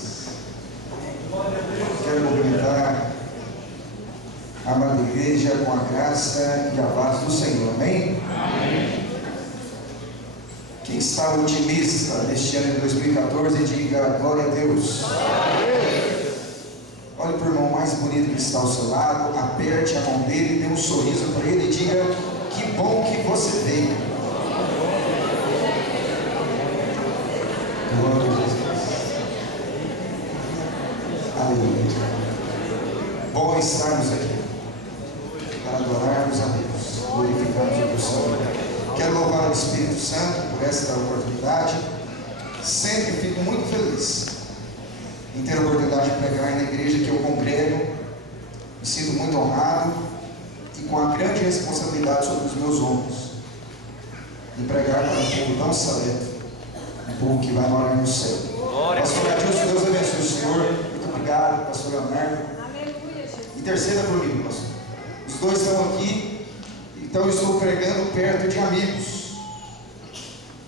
Jesus. Quero cumprimentar a amada igreja com a graça e a paz do Senhor. Amém? Amém. Quem está otimista neste ano de 2014, diga glória a Deus. Olhe para o irmão mais bonito que está ao seu lado, aperte a mão dele, dê um sorriso para ele e diga: que bom que você veio. Glória a Jesus. Aleluia. Bom estarmos aqui para adorarmos a Deus, glorificarmos o Senhor. Quero louvar o Espírito Santo por esta oportunidade. Sempre fico muito feliz em ter a oportunidade de pregar na igreja que eu congrego. Me sinto muito honrado e com a grande responsabilidade sobre os meus ombros de pregar para um povo tão seleto, um povo que vai morar no céu. Pastor Adilson, Deus abençoe o Senhor. Muito obrigado, pastor Leonardo. Interceda por mim, pastor. Os dois estão aqui. Então eu estou pregando perto de amigos.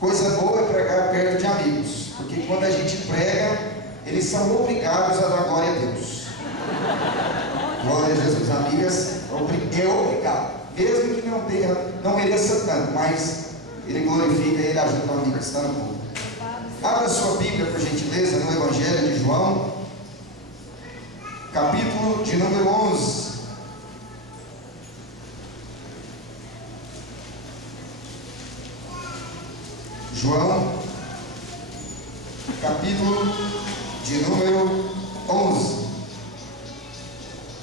Coisa boa é pregar perto de amigos, porque quando a gente prega, eles são obrigados a dar glória a Deus. Glória a Jesus. Amigas, é obrigado, mesmo que não mereça tanto, mas ele glorifica e ele ajuda o amigo que está no mundo. Abra sua Bíblia, por gentileza, no Evangelho de João, capítulo de número 11. João, capítulo de número 11,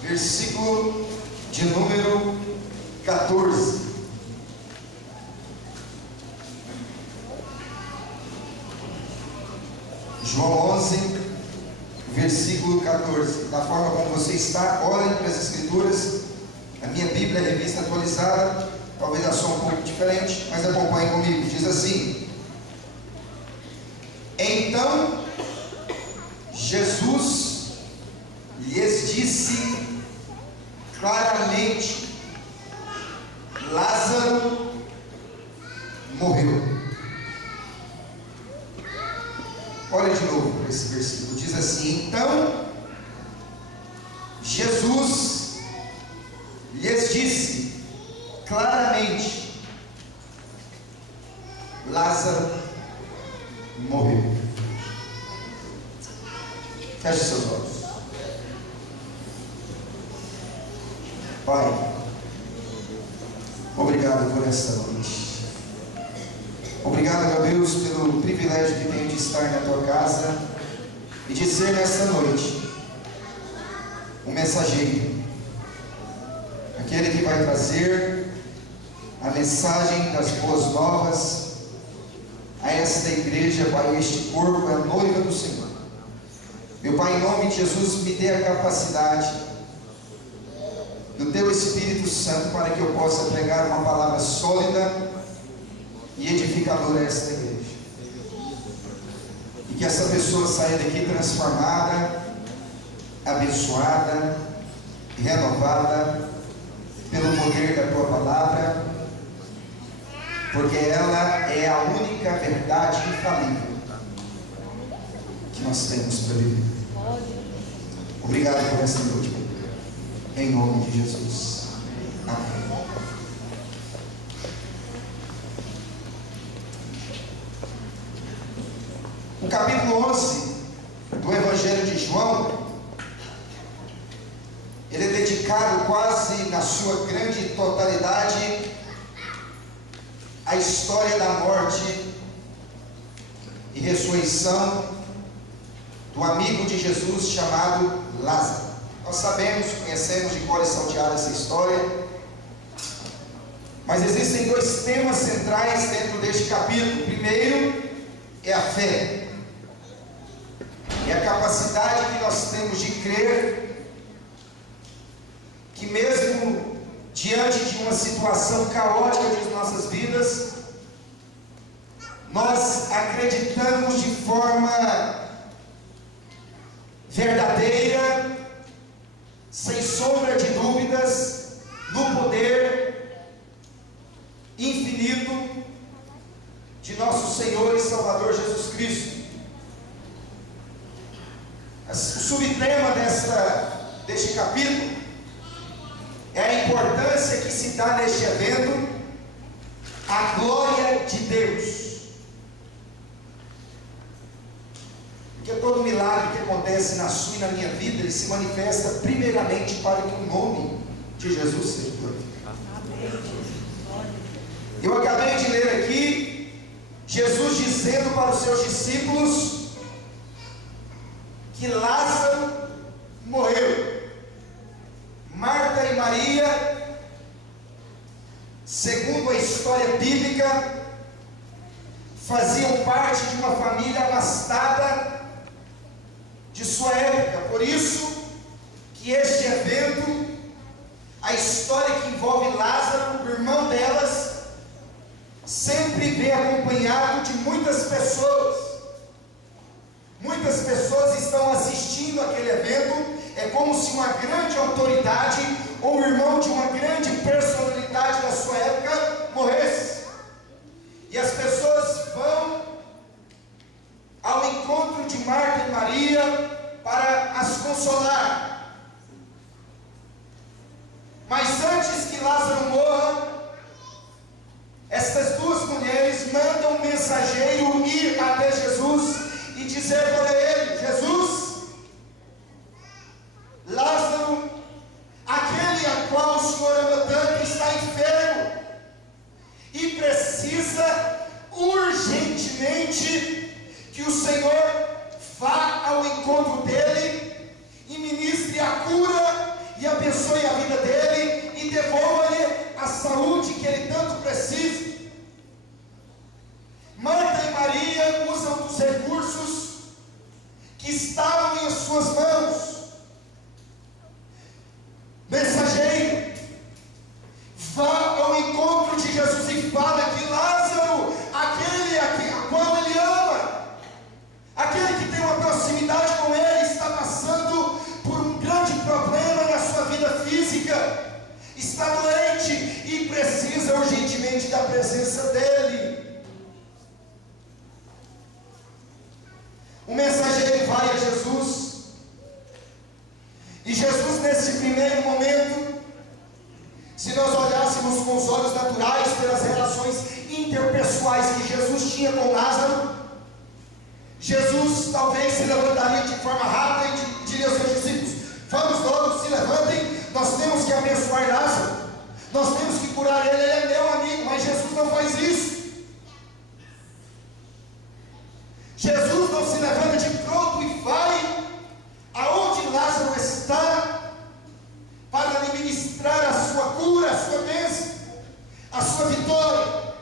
versículo de número 14. João 11, versículo 14. Da forma como você está, olhem para as Escrituras. A minha Bíblia é revista atualizada, talvez a som um pouco diferente, mas acompanhe comigo. Diz assim: então Jesus lhes disse claramente: Lázaro morreu. Olha de novo para esse versículo. Diz assim: então Jesus lhes disse claramente: Lázaro morreu. Feche seus olhos. Pai, obrigado por esta noite. Obrigado, meu Deus, pelo privilégio que tenho de estar na tua casa e de ser nesta noite um mensageiro, aquele que vai trazer a mensagem das boas novas a esta igreja. Pai, este corpo é a noiva do Senhor. Meu Pai, em nome de Jesus, me dê a capacidade do Teu Espírito Santo para que eu possa pregar uma palavra sólida e edificadora a esta igreja, e que essa pessoa saia daqui transformada, abençoada, renovada pelo poder da Tua palavra, porque ela é a única verdade infalível que nós temos para viver. Obrigado por esta noite, em nome de Jesus. Amém. O capítulo 11 do Evangelho de João, ele é dedicado quase na sua grande totalidade a história da morte e ressurreição do amigo de Jesus chamado Lázaro. Nós sabemos, conhecemos de cor e salteado essa história, mas existem dois temas centrais dentro deste capítulo. O primeiro é a fé, é a capacidade que nós temos de crer que mesmo diante de uma situação caótica de nossas vidas, nós acreditamos de forma verdadeira, sem sombra de dúvidas, no poder infinito de nosso Senhor e Salvador Jesus Cristo. tema deste capítulo é a importância que se dá neste evento à glória de Deus. Porque todo milagre que acontece na sua e na minha vida, ele se manifesta primeiramente para que o nome de Jesus seja glorificado. Eu acabei de ler aqui Jesus dizendo para os seus discípulos que Lázaro morreu. Marta e Maria, segundo a história bíblica, faziam parte de uma família abastada de sua época. Por isso que este evento, a história que envolve Lázaro, o irmão delas, sempre vem acompanhado de muitas pessoas. Muitas pessoas estão assistindo aquele evento. É como se uma grande autoridade ou um irmão de uma grande personalidade da sua época morresse. E as pessoas vão ao encontro de Marta e Maria para as consolar. Mas antes que Lázaro morra, estas duas mulheres mandam um mensageiro ir até Jesus e dizer para ele: Jesus, Lázaro, aquele a qual o Senhor ama tanto, está enfermo e precisa urgentemente que o Senhor vá ao encontro dele e ministre a cura e abençoe a vida dele e devolva-lhe a saúde que ele tanto precisa. Marta e Maria usam dos recursos que estavam em suas mãos. Mensageiro, vá ao encontro de Jesus e fala que Lázaro, aquele a qual ele ama, aquele que tem uma proximidade com ele, está passando por um grande problema na sua vida física, está doente e precisa urgentemente da presença dele. O mensageiro vai a Jesus, e Jesus, nesse primeiro momento, se nós olhássemos com os olhos naturais pelas relações interpessoais que Jesus tinha com Lázaro, Jesus talvez se levantaria de forma rápida e diria aos seus discípulos: vamos logo, se levantem, nós temos que abençoar Lázaro, nós temos que curar ele, ele é meu amigo. Mas Jesus não faz isso. Jesus não se levanta de pronto e vai aonde Lázaro está para lhe ministrar a sua cura, a sua bênção, a sua vitória.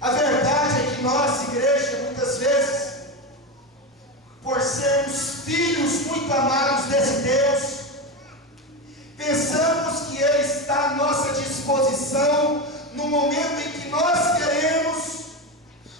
A verdade é que nós, igreja, muitas vezes, por sermos filhos muito amados desse Deus, pensamos que Ele está à nossa disposição no momento em que nós queremos,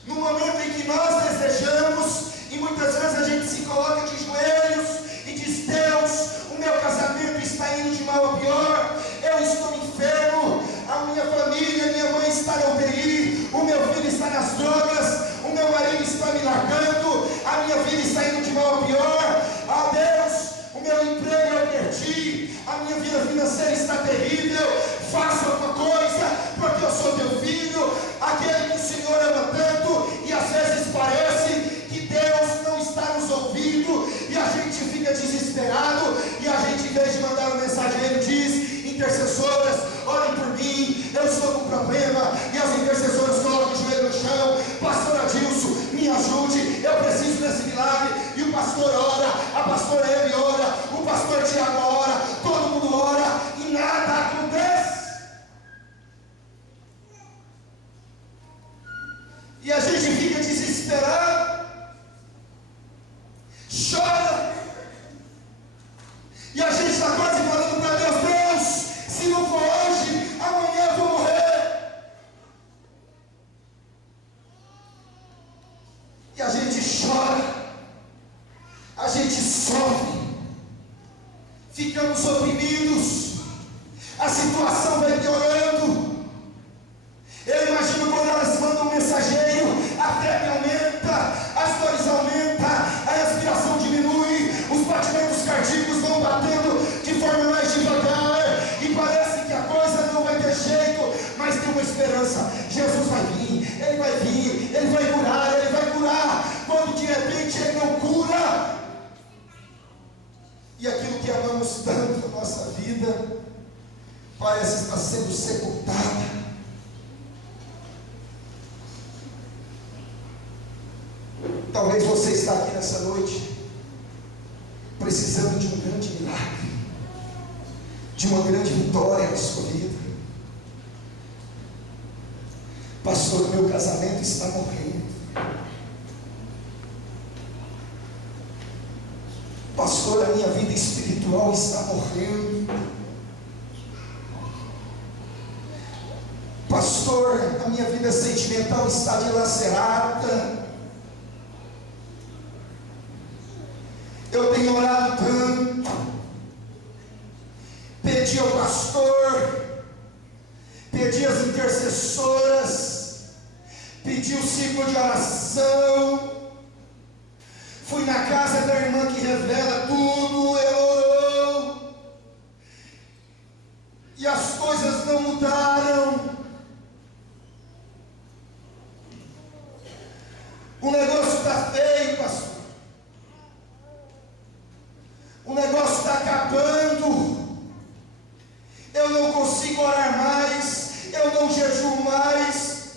no momento em que nós desejamos, e muitas vezes a gente se coloca de joelhos e diz: Deus, o meu casamento está indo de mal a pior, eu estou enfermo, a minha família, minha mãe está na UTI, o meu filho está nas drogas, o meu marido está me largando, a minha vida está indo de mal a pior. Ah, Deus, o meu emprego eu perdi, a minha vida financeira está terrível. Faça alguma coisa, porque eu sou teu filho, aquele que o Senhor ama tanto. E às vezes parece que Deus não está nos ouvindo, e a gente fica desesperado, e a gente, em vez de mandar um mensageiro, diz: intercessoras, orem por mim, eu estou com problema. E as intercessoras colocam o joelho no chão: pastor Adilson, me ajude, eu preciso desse milagre. E o pastor ora, a pastora Eve ora, o pastor Tiago ora, todo mundo ora, e nada acontece. E a gente fica desesperado, chora, e a gente está quase falando para Deus: Deus, se não for hoje, amanhã eu vou morrer. E a gente chora, a gente sofre, ficamos oprimidos, a situação vai piorando. Eu imagino quando elas mandam um mensageiro, a febre aumenta, as dores aumentam, Talvez você está aqui nessa noite precisando de um grande milagre, de uma grande vitória na sua vida. Pastor, meu casamento está morrendo. Pastor, a minha vida espiritual está morrendo. Pastor, a minha vida sentimental está dilacerada. Eu tenho orado tanto, pedi ao pastor, pedi às intercessoras, pedi o ciclo de oração, fui na casa da irmã que revela tudo, ela orou, e as coisas não mudaram. O negócio está feio, pastor. O negócio está acabando. Eu não consigo orar mais. Eu não jejuo mais.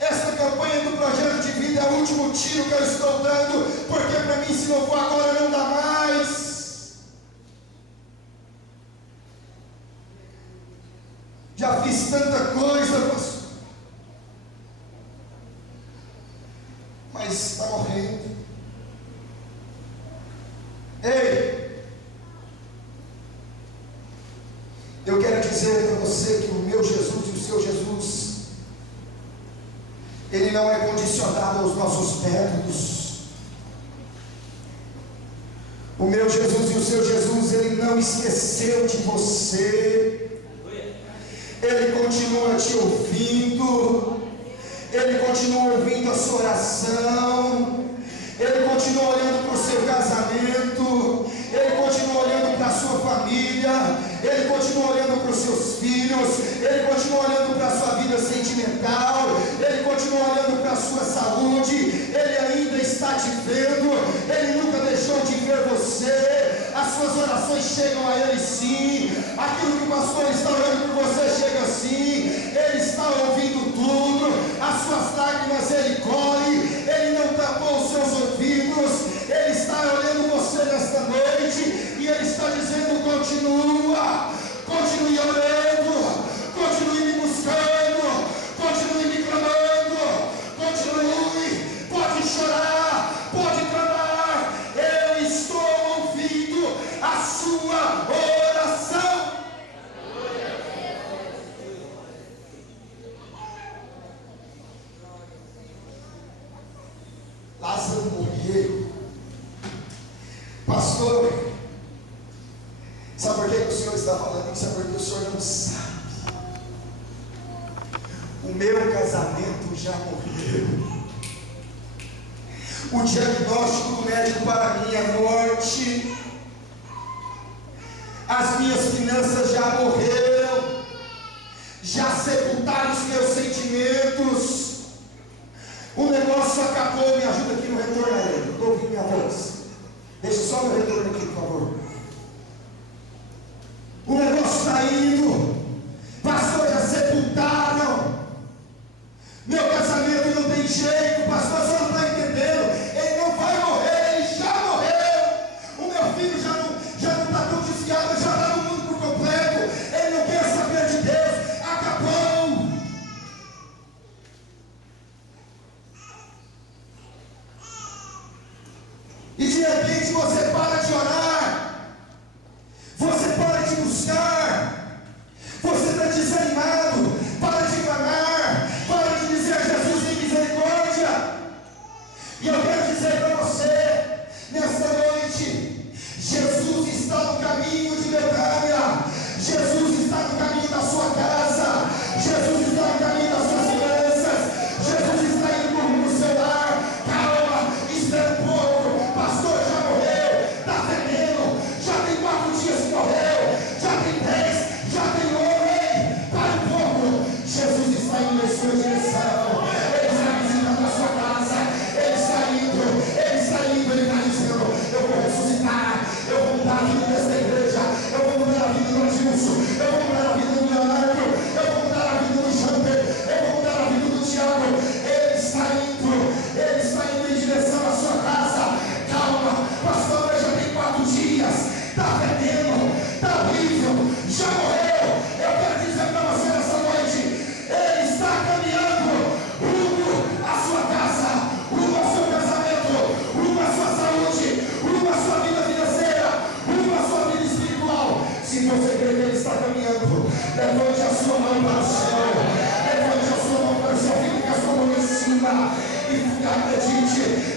Esta campanha do projeto de vida é o último tiro que eu estou dando, porque para mim, se não for agora, não dá mais. Já fiz tanta coisa, pastor, mas está morrendo. Ei! Eu quero dizer para você que o meu Jesus e o seu Jesus, Ele não é condicionado aos nossos métodos. O meu Jesus e o seu Jesus, Ele não esqueceu de você. Ele continua te ouvindo. Ele continua ouvindo a sua oração. Ele continua olhando para o seu casamento. Ele continua olhando para a sua família. Ele continua olhando para os seus filhos. Ele continua olhando para a sua vida sentimental. Ele continua olhando para a sua saúde. Ele ainda está te vendo. Ele nunca deixou de ver você. As suas orações chegam a Ele sim. Aquilo que o pastor está orando por você chega sim. Ele está ouvindo tudo. As suas lágrimas Ele colhe. Ele não tapou os seus ouvidos. Ele está olhando você nesta noite e Ele está dizendo: continua, continue orando, continue me buscando, continue me clamando, continue, pode chorar, pode clamar, eu estou ouvindo a sua oração. Lázaro morreu. Pastor, sabe por que o Senhor está falando isso? Sabe por que o Senhor não sabe? O meu casamento já morreu. O diagnóstico do médico para mim é morte. As minhas finanças já morreram. Já sepultaram os meus sentimentos. O negócio acabou. Me ajuda aqui no retorno a ele. Estou ouvindo minha voz. Deixa só meu retorno aqui, por favor. O negócio está indo. Pastor, já sepultaram. Meu casamento não tem jeito. Pastor, você não está entendendo. Ele não vai morrer, ele já morreu. O meu filho já não está tão desviado, já está no mundo por completo. Ele não quer saber de Deus. Acabou. E de repente você para de orar, você para de buscar, você está desanimado, para de clamar, para de dizer: Jesus tem misericórdia. E eu quero dizer para você, nesta noite, Jesus está no caminho de Betânia, Jesus está no caminho da sua casa, Jesus está no caminho das suas finanças, Jesus está indo por no seu lar. Calma, espera um pouco. Pastor, já morreu, está fedendo.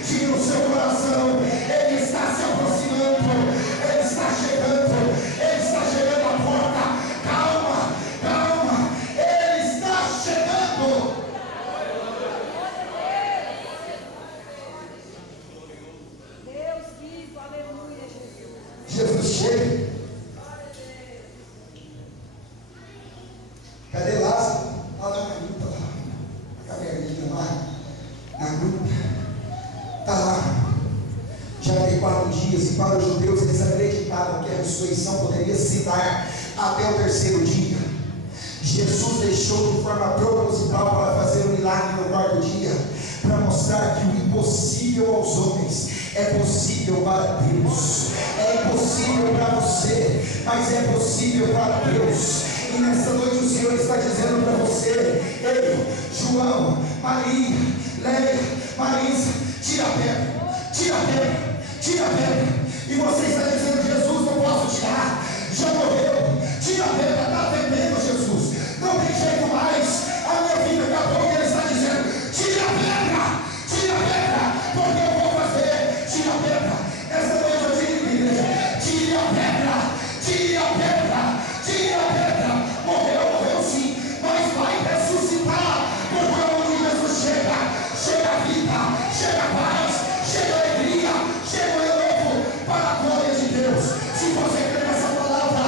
diga no seu coração: Ele está se aproximando, Ele está chegando, Ele está chegando à porta. Calma, calma, Ele está chegando. Deus vivo, aleluia, Jesus. Jesus chega. Cadê Lázaro? Lá na gruta, lá, na caverninha lá, na gruta. Está lá. Já tem 4 dias, e para os judeus eles acreditavam que a ressurreição poderia se dar até o 3º dia. Jesus deixou de forma proposital para fazer um milagre no 4º dia, para mostrar que o impossível aos homens é possível para Deus. É impossível para você, mas é possível para Deus. E nessa noite o Senhor está dizendo para você: ei, João, Maria, Leia, Marisa, tira a pedra, tira a pedra, tira a pedra. E você está dizendo: Jesus, não posso tirar, já morreu, tira a pedra, está vendendo, Jesus, não tem jeito mais, a minha vida acabou. Ele está dizendo: tira a pedra, porque eu vou fazer. Tira a pedra. Essa noite eu digo, igreja: tira a pedra, tira a pedra, tira a pedra. Morreu sim, mas vai ressuscitar, porque onde Jesus chega, chega vida, chega paz, chega alegria, chega o renovo para a glória de Deus. Se você crê nessa palavra,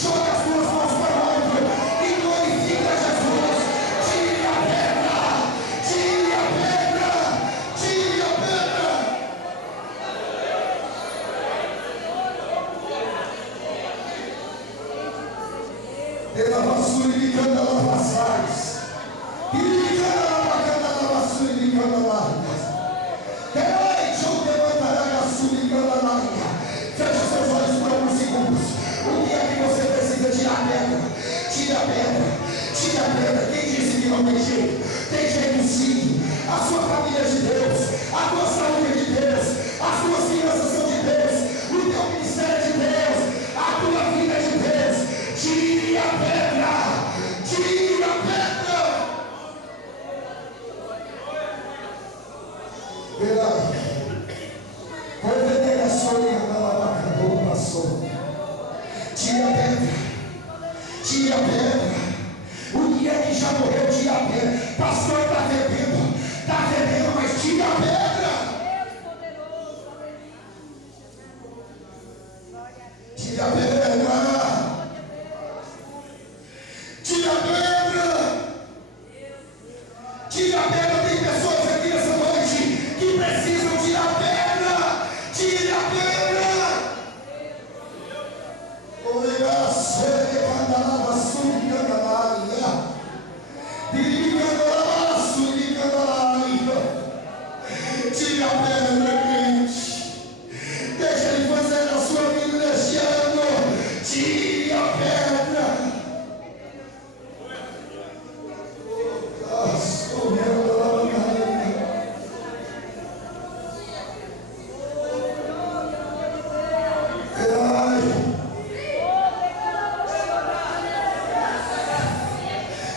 joga as suas mãos para o alto e glorifica Jesus. Tire a pedra, tire a pedra, tire a pedra. Pela vassoura e canta lá passais, e me canta lá para cantar na vassoura e me canta lá. Feche seus olhos por alguns segundos. O que é que você precisa tirar a pedra? Tira a pedra, tira a pedra. Quem disse que não tem jeito? Tem jeito sim. A sua família é de Deus, a tua saúde é de Deus, as tuas finanças são de Deus, o teu ministério é de Deus, a tua vida é de Deus. Tire a pedra, tire a pedra. Verdade. Tira a pedra, tira a pedra. O que é que já morreu? Tira a pedra. Pastor, está bebendo, mas tira a pedra. Tira a pedra, tira a pedra, tira a pedra. Tem pessoas aqui nessa noite que precisam tirar a pedra. Tira a pedra. Tira a pedra, crente. Deixa Ele fazer na sua vida neste ano. Tire a pedra.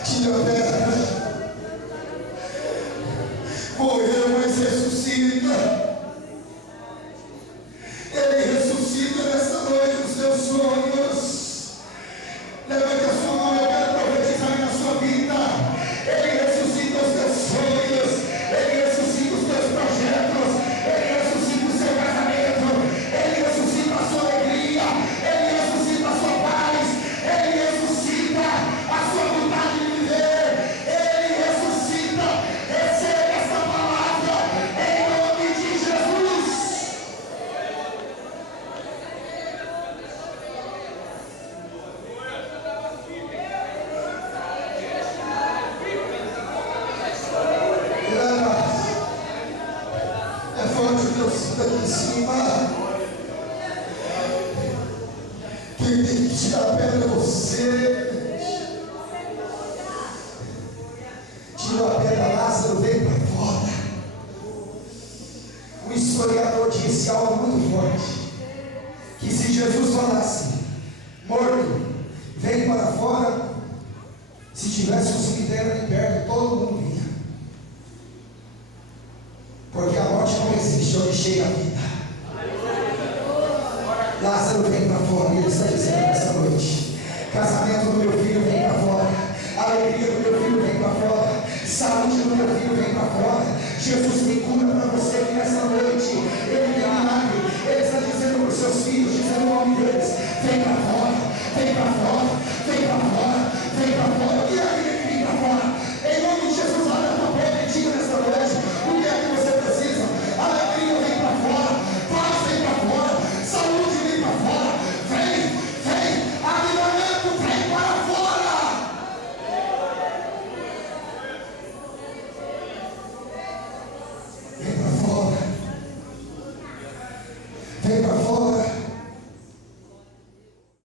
Tira a pedra. Morreu, mas ressuscita. Ele ressuscita nessa noite nos teus sonhos. Levante a sua mão, eu quero profetizar na sua vida. Ele ressuscita os teus sonhos, Ele ressuscita os teus projetos, Ele ressuscita o seu casamento, Ele ressuscita a sua alegria, Ele ressuscita a sua paz, Ele ressuscita a sua vontade de viver, Ele ressuscita. Receba essa palavra em nome de Jesus. É forte o que eu sinto aqui em cima. Quem tem que tirar a pedra é você. Tirou a pedra, Lázaro veio para fora. O historiador disse algo muito forte: que se Jesus falasse morto, vem para fora, se tivesse um cemitério ali perto, todo mundo vinha. Porque a morte não existe onde chega a vida. Lázaro vem para fora, e ele está dizendo nessa noite: casamento do meu filho vem para fora, alegria do meu filho vem para fora, saúde do meu filho vem para fora. Jesus me cura para você que nessa noite. Ele